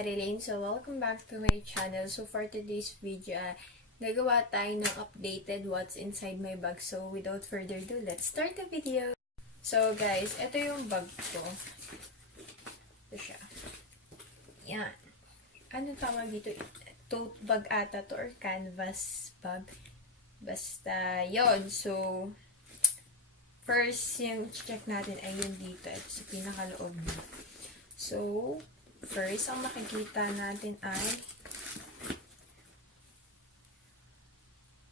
Therellaine. So, welcome back to my channel. So, for today's video, gagawa tayo ng updated what's inside my bag. So, without further ado, let's start the video. So, guys, ito yung bag ko. Ito siya. Yan. Ano tawag dito? Tote bag ata to or canvas bag. Basta, yon. So, first, yung check natin ay yun dito. Ito sa pinakaloob niya. So, first, ang makikita natin ay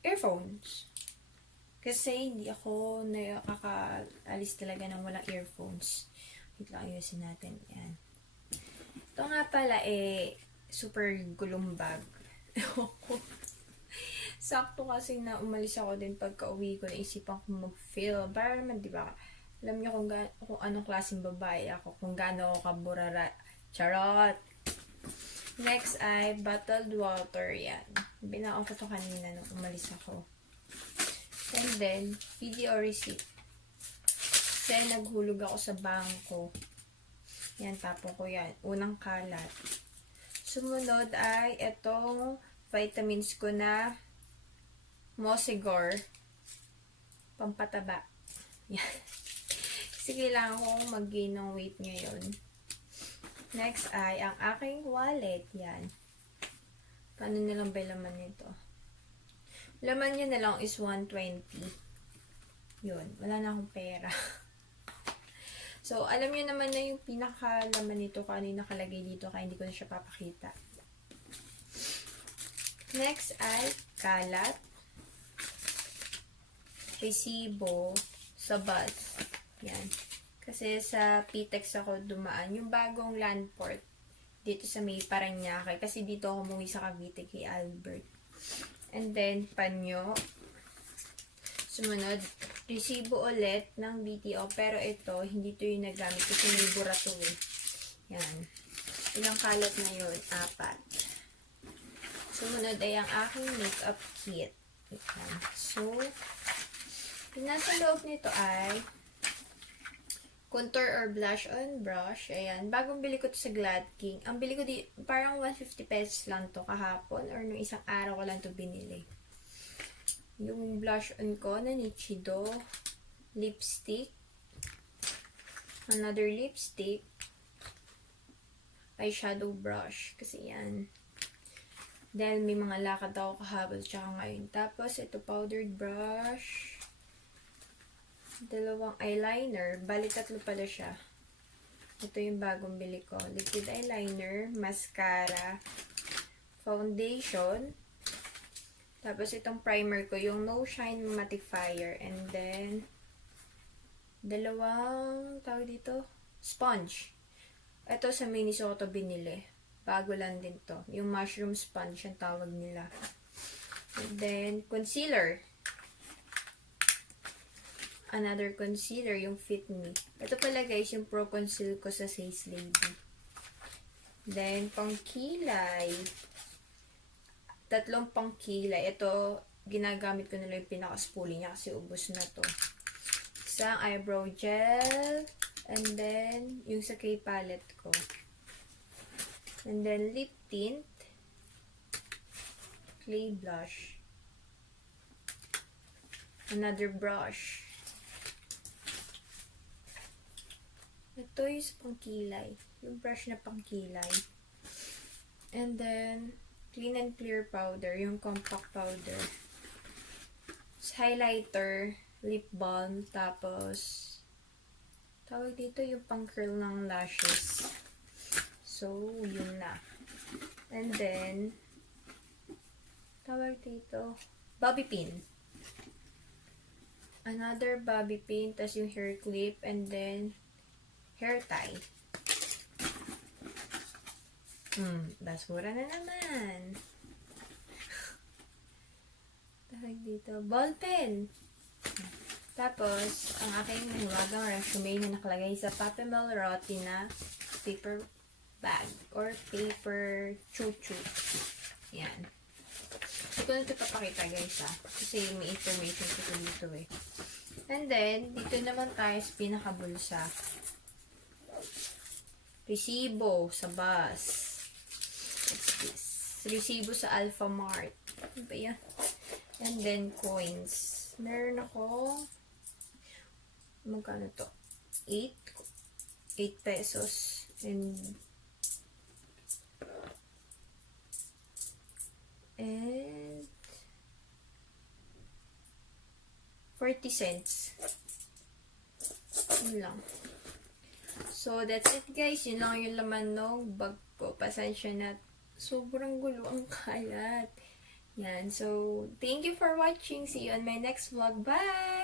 earphones. Kasi hindi ako nakakaalis talaga ng walang earphones. Wait lang, ayusin natin. Yan. Ito nga pala super gulong bag. Sakto kasi na umalis ako din pagka uwi ko, naisipan ko mag-film. Para naman, di ba? Alam niyo kung anong klaseng babae ako, kung gaano ako kaburara. Charot! Next ay bottled water. Yan. Binako ko to kanina nung umalis ako. And then, video receipt. Kasi naghulog ako sa bangko. Yan, tapon ko yan. Unang kalat. Sumunod ay itong vitamins ko na Mosigor. Pampataba. Yan. Kasi kailangan kong mag-gain ng weight ngayon. Next ay ang aking wallet. Yan. Paano nilang ba laman nito? Laman niya na lang is 120. Yun. Wala na akong pera. So, alam niyo naman na yung pinakalaman nito kung ano yung nakalagay dito kaya hindi ko na siya papakita. Next ay kalat. Resibo sa bus. Yan. Kasi sa PTEX ako dumaan. Yung bagong landport dito sa may Parañaque. Kasi dito ako umuwi sa Cavite kay Albert. And then, panyo. Sumunod, resibo ulit ng BTO. Pero ito, hindi to yung nagamit kasi may bura to eh. Yan. Ilang kalat na yun? 4. Sumunod ay ang aking makeup kit. Yan. So, yung nasa loob nito ay contour or blush on brush. Ayan. Bagong bili ko to sa Glad King. Ang bili ko parang 150 pesos lang to kahapon or nung isang araw ko lang to binili. Yung blush on ko na Nichido. Lipstick. Another lipstick. Eyeshadow brush. Kasi yan. Dahil may mga lakad ako kahapon tsaka ngayon. Tapos, ito powdered brush. Dalawang eyeliner. Bali, 3 pala siya. Ito yung bagong bili ko. Liquid eyeliner, mascara, foundation. Tapos, itong primer ko, yung No Shine Mattifier. And then, dalawang, tawag dito, sponge. Ito sa Miniso ko to binili. Bago lang din to. Yung mushroom sponge, yung tawag nila. And then, concealer. Another concealer, yung Fit Me. Ito pala guys, yung Pro Conceal ko sa Says Lady. Then, pangkilay. 3 pangkilay. Ito, ginagamit ko na lang yung pinaka-spoolie niya kasi ubos na to. Isang eyebrow gel. And then, yung sa K palette ko. And then, lip tint. Clay blush. Another brush. Ito yung sa pangkilay. Yung brush na pangkilay. And then, clean and clear powder. Yung compact powder. Highlighter, lip balm, tapos, tawag dito yung pang curl ng lashes. So, yun na. And then, tawag dito, bobby pin. Another bobby pin, tas yung hair clip, and then, hair tie. Basura na naman. Tawag dito, ball pen. Tapos, ang aking hiwagang resume na nakalagay sa Papemel Roti na paper bag or paper chuchu. Yan. Hindi ko na ito papakita guys kasi may information ko dito eh. And then, dito naman tayo sa pinakabulsa. Resibo sa bus. What's this? Resibo sa Alpha Mart. Ano ba yan? And then, coins. Meron ako, magkano to? 8 pesos. And 40 cents. Yun lang. So, that's it guys. Yun lang yung laman ng bag ko. Pasensya na. Sobrang gulo ang kalat. Yan. So, thank you for watching. See you on my next vlog. Bye!